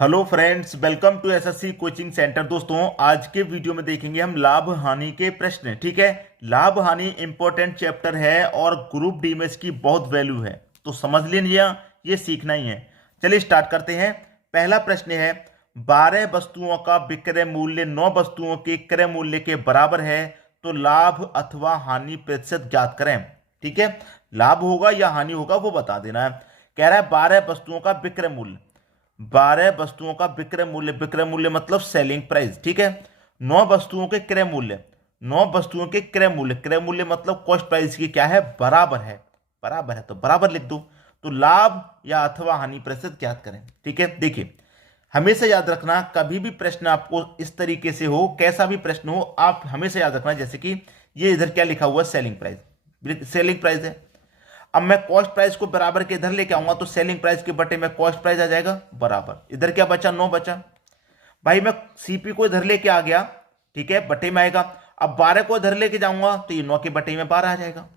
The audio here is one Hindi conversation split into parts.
Hello friends, welcome to SSC coaching centre. दोस्तों, आज के वीडियो में देखेंगे हम लाभ हानि के प्रश्न। ठीक है, लाभ हानि इंपॉर्टेंट चैप्टर है और ग्रुप डी में इसकी बहुत वैल्यू है, तो समझ लीजिए ये सीखना ही है। चलिए स्टार्ट करते हैं। पहला प्रश्न है, 12 वस्तुओं का विक्रय मूल्य 9 वस्तुओं के क्रय मूल्य के बराबर है, तो लाभ अथवा हानि प्रतिशत ज्ञात करें। ठीक है, लाभ होगा या हानि होगा वो बता देना है। कह रहा है 12 वस्तुओं का विक्रय मूल्य, 12 वस्तुओं का विक्रय मूल्य मतलब सेलिंग प्राइस। ठीक है, 9 वस्तुओं के क्रय मूल्य, 9 वस्तुओं के क्रय मूल्य मतलब कॉस्ट प्राइस की क्या है, बराबर है। बराबर है तो बराबर लिख दो। तो लाभ या अथवा हानि प्रतिशत ज्ञात करें। ठीक है, देखिए हमेशा याद रखना, कभी भी प्रश्न आपको इस तरीके से हो, कैसा भी प्रश्न हो, आप हमेशा याद रखना जैसे कि ये इधर क्या लिखा हुआ है, सेलिंग प्राइस। सेलिंग प्राइस है। अब मैं कॉस्ट प्राइस को बराबर के इधर लेके आऊंगा तो सेलिंग प्राइस के बटे में कॉस्ट प्राइस आ जाएगा बराबर। इधर क्या बचा, 9 बचा। भाई मैं सीपी को इधर लेके आ गया, ठीक है, बटे में आएगा। अब 12 को इधर लेके जाऊंगा तो ये 9 के बटे में 12 आ जाएगा।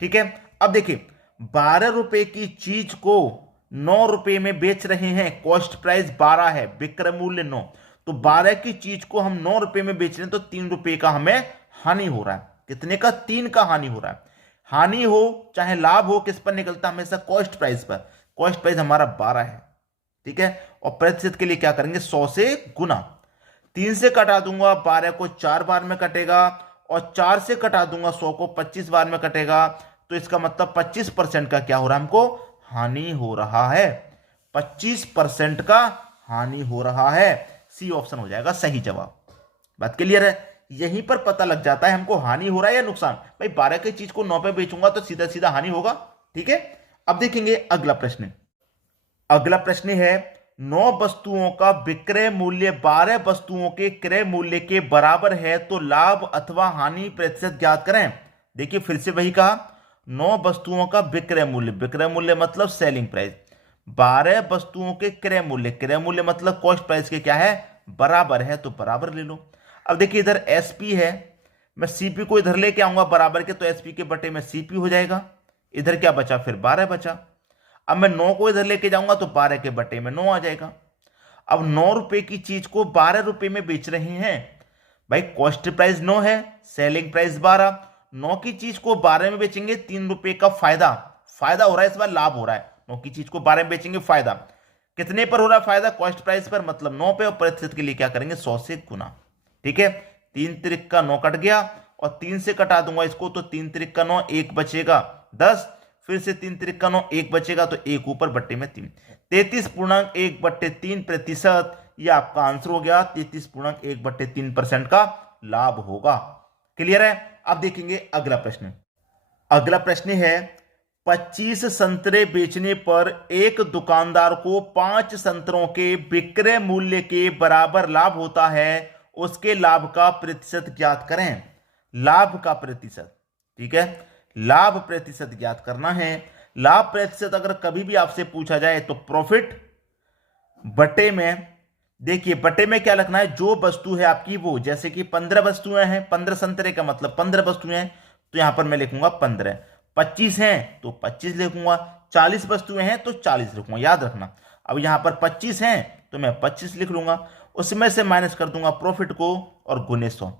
ठीक है, अब देखिए 12 रुपए की चीज को 9 रुपए में बेच रहे हैं, कॉस्ट प्राइस 12 है, विक्रय मूल्य 9। तो 12 की चीज को हम 9 रुपए में बेच रहे हैं तो 3 रुपए का हमें हानि हो रहा है। कितने का, 3 का हानि हो रहा है। हानि हो चाहे लाभ हो, किस पर निकलता है, हमेशा कॉस्ट प्राइस पर। कॉस्ट प्राइस हमारा 12 है। ठीक है, और प्रतिशत के लिए क्या करेंगे, 100 से गुना। 3 से कटा दूंगा, 12 को 4 बार में कटेगा, और 4 से कटा दूंगा 100 को 25 बार में कटेगा। तो इसका मतलब 25% का क्या हो रहा है, हमको हानि हो रहा है। 25% का हानि हो रहा है। सी ऑप्शन हो जाएगा सही जवाब। बात क्लियर है। यहीं पर पता लग जाता है हमको हानि हो रहा है या नुकसान। भाई 12 की चीज को 9 पे बेचूंगा तो सीधा सीधा हानि होगा। ठीक है, अब देखेंगे अगला प्रश्न। अगला प्रश्न है, 9 वस्तुओं का विक्रय मूल्य 12 वस्तुओं के क्रय मूल्य के बराबर है, तो लाभ अथवा हानि प्रतिशत ज्ञात करें। देखिए फिर से वही कहा, 9 वस्तुओं का विक्रय मूल्य मतलब सेलिंग प्राइस, 12 वस्तुओं के क्रय मूल्य मतलब कॉस्ट प्राइस के क्या है, बराबर है, तो बराबर ले लो। अब देखिए इधर एसपी है, मैं सीपी को इधर लेके आऊंगा बराबर के, तो एसपी के बटे में सीपी हो जाएगा। इधर क्या बचा, फिर 12 बचा। अब मैं 9 को इधर लेके जाऊंगा तो 12 के बटे में 9 आ जाएगा। अब 9 रुपए की चीज को 12 रुपए में बेच रहे हैं। भाई कॉस्ट प्राइस 9 है, सेलिंग प्राइस 12। 9 की चीज को 12 में बेचेंगे, 3 रुपए का फायदा। फायदा हो रहा है, इस बार लाभ हो रहा है। 9 की चीज को 12 में बेचेंगे, फायदा कितने पर हो रहा है, फायदा कॉस्ट प्राइस पर, मतलब 9 पे, और प्रतिशत के लिए क्या करेंगे, 100 से गुना। ठीक है, 3 त्रिक का 9 कट गया, और 3 से कटा दूंगा इसको तो 3 त्रिक का 9, 1 बचेगा 10। फिर से 3 त्रिक का 9, 1 बचेगा तो 1 ऊपर बट्टे में 3, 33.1/3%। ये आपका आंसर हो गया, 33.1/3% का लाभ होगा। क्लियर है। अब देखेंगे अगला प्रश्न। अगला प्रश्न है, 25 संतरे बेचने पर एक दुकानदार को 5 संतरों के विक्रय मूल्य के बराबर लाभ होता है, उसके लाभ का प्रतिशत ज्ञात करें। लाभ का प्रतिशत, ठीक है, लाभ प्रतिशत ज्ञात करना है। लाभ प्रतिशत अगर कभी भी आपसे पूछा जाए तो प्रॉफिट बटे में, देखिए बटे में क्या लिखना है, जो वस्तु है आपकी वो, जैसे कि 15 वस्तुएं हैं, 15 संतरे का मतलब 15 वस्तुएं हैं, तो यहां पर मैं लिखूंगा 15। 25 हैं तो 25 लिखूंगा, 40 वस्तुएं हैं तो 40 लिखूंगा, याद रखना। अब यहां पर 25 हैं तो मैं 25 लिख लूंगा, उसमें से माइनस कर दूंगा प्रॉफिट को और गुने 100।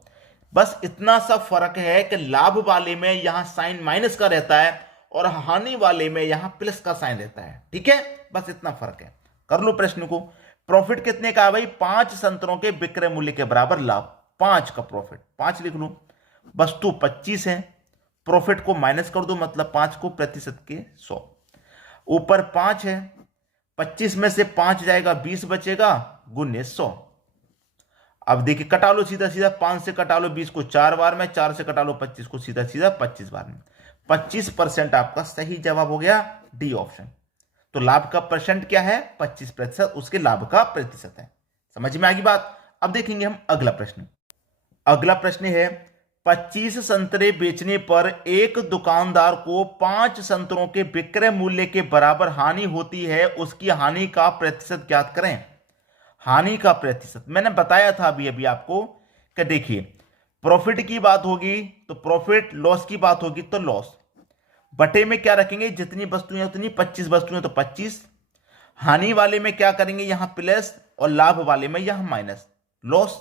बस इतना सा फर्क है कि लाभ वाले में यहां साइन माइनस का रहता है और हानि वाले में यहां प्लस का साइन रहता है। ठीक है, बस इतना फर्क है। कर लो प्रश्न को। प्रॉफिट कितने का है भाई, 5 संतरों के विक्रय मूल्य के बराबर लाभ, 5 का प्रॉफिट, 5 लिख लो। वस्तु 25 है, प्रॉफिट को माइनस कर दो, मतलब 5 को प्रतिशत के 100, ऊपर 5 है, 25 में से 5 जाएगा, 20 बचेगा, गुने 100। अब देखिए कटा लो सीधा सीधा, 5 से कटा लो 20 को 4 बार में, 4 से कटा लो 25 को सीधा सीधा 25 बार में। 25% आपका सही जवाब हो गया, डी ऑप्शन। तो लाभ का परसेंट क्या है, 25%, उसके लाभ का प्रतिशत है। समझ में आ गई बात। अब देखेंगे हम अगला प्रश्न। अगला प्रश्न है, 25 संतरे बेचने पर एक दुकानदार को 5 संतरों के विक्रय मूल्य के बराबर हानि होती है, उसकी हानि का प्रतिशत ज्ञात करें। हानि का प्रतिशत मैंने बताया था अभी अभी आपको कि देखिए प्रॉफिट की बात होगी तो प्रॉफिट, लॉस की बात होगी तो लॉस, बटे में क्या रखेंगे, जितनी वस्तुएं उतनी, 25 वस्तुएं तो 25, हानि वाले में क्या करेंगे, यहां प्लस, और लाभ वाले में यहां माइनस, लॉस।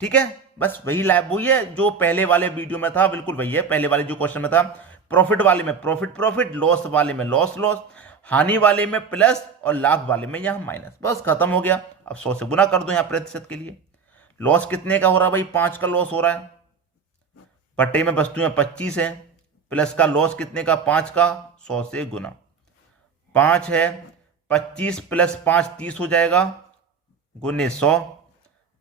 ठीक है, बस वही लाभ वही है जो पहले वाले वीडियो में था, बिल्कुल वही है पहले वाले जो क्वेश्चन में था। प्रॉफिट वाले में प्रॉफिट प्रॉफिट, लॉस वाले में लॉस लॉस, हानि वाले में प्लस और लाभ वाले में यहां माइनस, बस खत्म हो गया। अब 100 से गुना कर दो यहां प्रतिशत के लिए। लॉस कितने का हो रहा है भाई, 5 का लॉस हो रहा है, बट्टे में वस्तुएं 25 है, प्लस का लॉस कितने का, 5 का, 100 से गुना। 5 है, 25 प्लस 5 30 हो जाएगा, गुने 100।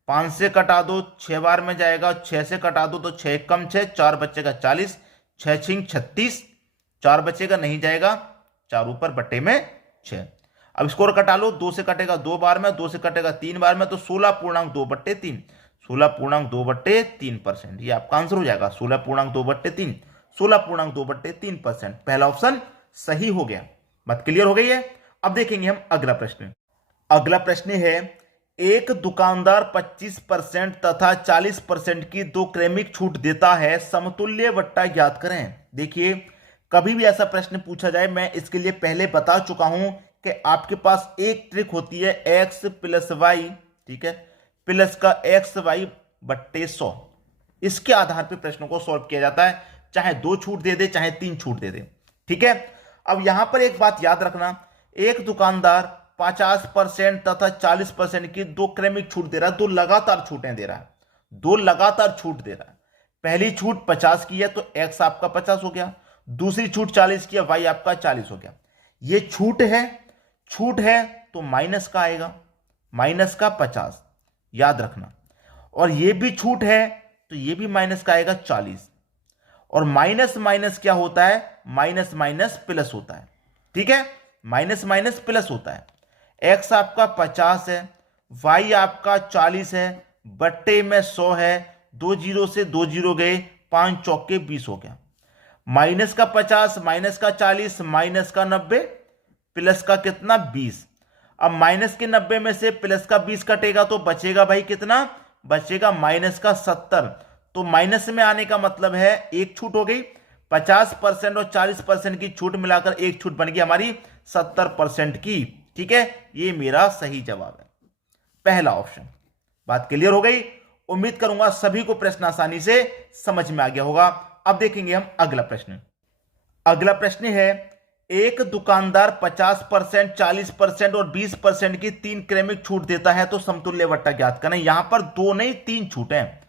5 से कटा दो, 6 बार में जाएगा, 6 से कटा दो तो 6 कम 6, 4 बचेगा 40, 6 छिंग 36, 4 बचेगा नहीं जाएगा, 4 ऊपर बट्टे में 6। अब स्कोर कटा लो, 2 से कटेगा 2 बार में, 2 से कटेगा 3 बार में, तो 16.2/3, 16.2/3%, ये आपका आंसर हो जाएगा 16.2/3, 16.2/3%। पहला ऑप्शन सही हो गया। बात क्लियर हो गई है। अब देखेंगे हम अगला प्रश्न। अगला प्रश्न है, एक दुकानदार 25% तथा 40% की 2 क्रमिक छूट देता है, समतुल्य वट्टा ज्ञात करें। देखिए, कभी भी ऐसा प्रश्न पूछा जाए, मैं इसके लिए पहले बता चुका हूं कि आपके पास एक ट्रिक होती है x प्लस वाई, ठीक है, प्लस का xy/100। इसके आधार पर प्रश्नों को सॉल्व किया जाता है, चाहे 2 छूट दे दे चाहे 3 छूट दे दे। ठीक है, अब यहां पर एक बात याद रखना, एक दुकानदार 50% तथा 40% की 2 क्रमिक छूट दे रहा है, 2 लगातार छूटें दे रहा है, 2 लगातार छूट दे रहा है। पहली छूट 50 की है तो x आपका 50 हो गया, दूसरी छूट 40 की है, y आपका 40 हो गया। ये छूट है तो माइनस का आएगा, माइनस का 50 याद रखना, और ये भी छूट है तो ये भी माइनस का आएगा 40, और माइनस माइनस क्या होता है, माइनस माइनस प्लस होता है। ठीक है, माइनस माइनस प्लस होता है। x आपका 50 है, y आपका 40 है, बट्टे में 100 है, 2 जीरो से 2 जीरो गए, 5 चौके 20 हो गया। माइनस का 50, माइनस का 40, माइनस का 90, प्लस का कितना 20। अब माइनस के 90 में से प्लस का 20 कटेगा तो बचेगा भाई कितना, बचेगा माइनस का 70। तो माइनस में आने का मतलब है एक छूट हो गई, 50% और 40% की छूट मिलाकर एक छूट बन गई हमारी 70% की। ठीक है, ये मेरा सही जवाब है, पहला ऑप्शन। बात क्लियर हो गई। उम्मीद करूंगा सभी को प्रश्न आसानी से समझ में आ गया होगा। अब देखेंगे हम अगला प्रश्न। अगला प्रश्न है, एक दुकानदार 50%, 40% और 20% की 3 क्रमिक छूट देता है तो समतुल्य वट्टा ज्ञात करें। यहां पर 2 नहीं 3 छूट है,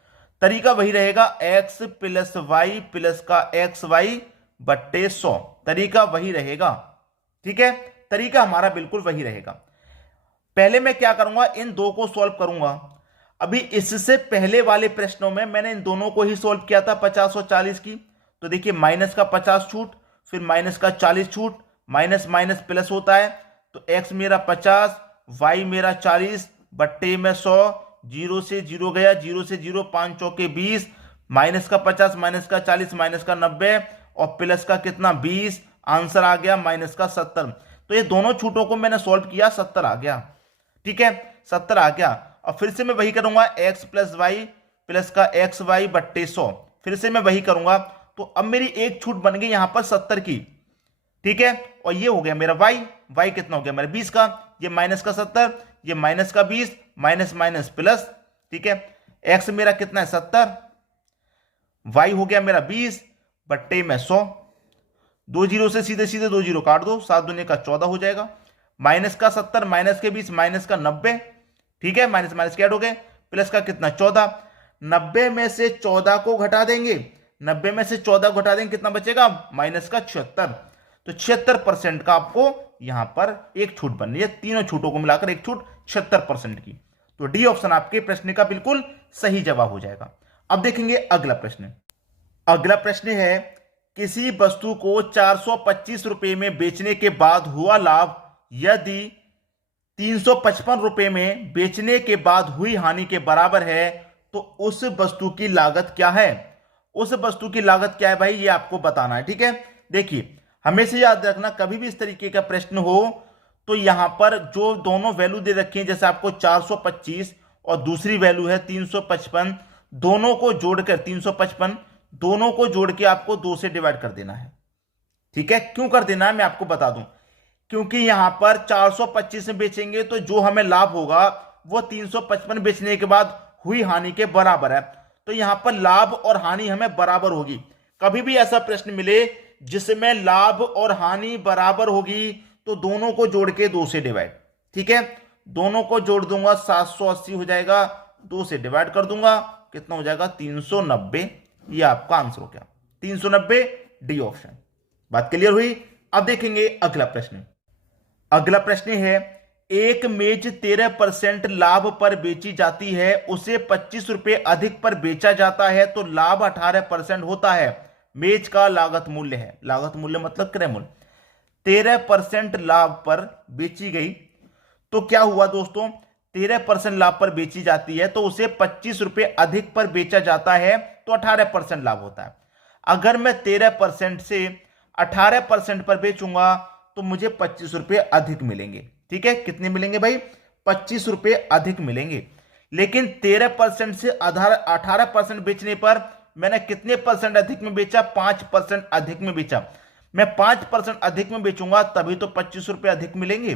तरीका वही रहेगा, x प्लस वाई प्लस का xy/100, तरीका वही रहेगा। ठीक है, तरीका हमारा बिल्कुल वही रहेगा। पहले मैं क्या करूंगा, इन 2 को सॉल्व करूंगा। अभी इससे पहले वाले प्रश्नों में मैंने इन दोनों को ही सॉल्व किया था, 50 और 40 की। तो देखिए, माइनस का 50 छूट, फिर माइनस का 40 छूट, माइनस माइनस प्लस होता है, तो x मेरा 50, y मेरा 40, बट्टे में 100, 0 से 0 गया, 0 से 0, 5 चौके 20, माइनस का 50, माइनस का 40, माइनस का 90 और प्लस का कितना 20, आंसर आ गया माइनस का 70। तो ये दोनों छूटों को मैंने सॉल्व किया, 70 आ गया। ठीक है, 70 आ गया। और फिर से मैं वही करूंगा, x प्लस वाई प्लस का xy/100, फिर से मैं वही करूंगा। तो अब मेरी एक छूट बन गई यहां पर 70 की। ठीक है, और ये हो गया मेरा y कितना हो गया मेरा 20 का, ये माइनस का 70, ये माइनस का 20, माइनस माइनस प्लस। ठीक है, x मेरा कितना है 70, y हो गया मेरा 20, बट्टे में 100, 2 जीरो से सीधे सीधे 2 जीरो काट दो, 7 दूनी का 14 हो जाएगा, माइनस का 70, माइनस के 20, माइनस का 90। ठीक है, माइनस माइनस क्या हो गए, प्लस का कितना 14, 90 में से 14 को घटा देंगे, 90 में से 14 घटा देंगे, कितना बचेगा माइनस का 76। तो 76% का आपको यहां पर एक छूट बननी है, तीनों छूटों को मिलाकर एक छूट 76% की। तो डी ऑप्शन आपके प्रश्न का बिल्कुल सही जवाब हो जाएगा। अब देखेंगे अगला प्रश्न। अगला प्रश्न है, किसी वस्तु को 425 रुपए में बेचने के बाद हुआ लाभ यदि 355 रुपए में बेचने के बाद हुई हानि के बराबर है तो उस वस्तु की लागत क्या है। उस वस्तु की लागत क्या है भाई, ये आपको बताना है। ठीक है, देखिए हमेशा याद रखना, कभी भी इस तरीके का प्रश्न हो तो यहां पर जो दोनों वैल्यू दे रखी है, जैसे आपको 425 और दूसरी वैल्यू है 355, दोनों को जोड़कर 355, दोनों को जोड़ के आपको 2 से डिवाइड कर देना है। ठीक है, क्यों कर देना है मैं आपको बता दूं क्योंकि यहां पर 425 में बेचेंगे तो जो हमें लाभ होगा वो 355 बेचने के बाद हुई हानि के बराबर है। तो यहां पर लाभ और हानि हमें बराबर होगी। कभी भी ऐसा प्रश्न मिले जिसमें लाभ और हानि बराबर होगी तो दोनों को जोड़ के 2 से डिवाइड, ठीक है, दोनों को जोड़ दूंगा 780 हो जाएगा, 2 से डिवाइड कर दूंगा, कितना हो जाएगा 390। ये आपका आंसर हो गया 390, डी ऑप्शन। बात क्लियर हुई। अब देखेंगे अगला प्रश्न। अगला प्रश्न है, एक मेज 13% लाभ पर बेची जाती है, उसे 25 रुपए अधिक पर बेचा जाता है तो लाभ 18% होता है। मेज का लागत मूल्य है, लागत मूल्य मतलब क्रय मूल्य, 13% लाभ पर बेची गई तो क्या हुआ दोस्तों, 13% लाभ पर बेची जाती है तो उसे 25 रुपए अधिक पर बेचा जाता है तो 18% लाभ होता है। अगर मैं 13% से 18% पर बेचूंगा तो मुझे 25 रुपए अधिक मिलेंगे, ठीक है, कितने मिलेंगे भाई, 25 रुपए अधिक मिलेंगे। लेकिन 13% से 18% बेचने पर मैंने कितने परसेंट अधिक में बेचा, 5% अधिक में बेचा। मैं 5% अधिक में बेचूंगा तभी तो 25 रुपए अधिक मिलेंगे,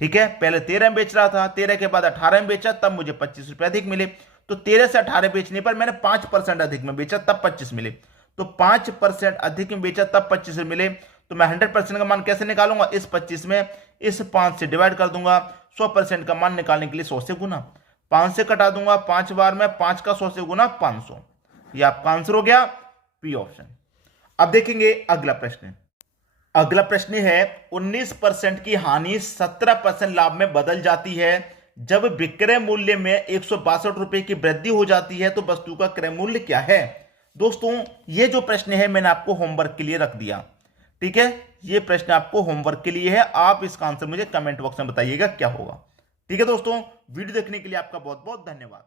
ठीक है। पहले 13 में बेच रहा था, 13 के बाद 18 में बेचा तब मुझे 25 रुपए अधिक मिले। तो 13 से 18 बेचने पर मैंने 5% अधिक में बेचा तब 25 मिले। तो 5% अधिक में बेचा तब 25 मिले। तो मैं 100% का मान कैसे निकालूंगा, इस 25 में इस 5 से डिवाइड कर दूंगा। 100% का मान निकालने के लिए 100 से गुना, 5 से कटा दूंगा, 5 बार में 5 का 100 से गुना 500। ये आपका आंसर हो गया, पी ऑप्शन। अब देखेंगे अगला प्रश्न। अगला प्रश्न है, 19% की हानि 17% लाभ में बदल जाती है। जब विक्रय मूल्य में 162 रुपए की वृद्धि हो जाती है तो वस्तु का क्रय मूल्य क्या है। दोस्तों ये जो प्रश्न है मैंने आपको होमवर्क के लिए रख दिया, ठीक है, ये प्रश्न आपको होमवर्क के लिए है। आप इसका आंसर मुझे कमेंट बॉक्स में बताइएगा क्या होगा, ठीक है दोस्तों। वीडियो देखने के लिए आपका बहुत बहुत धन्यवाद।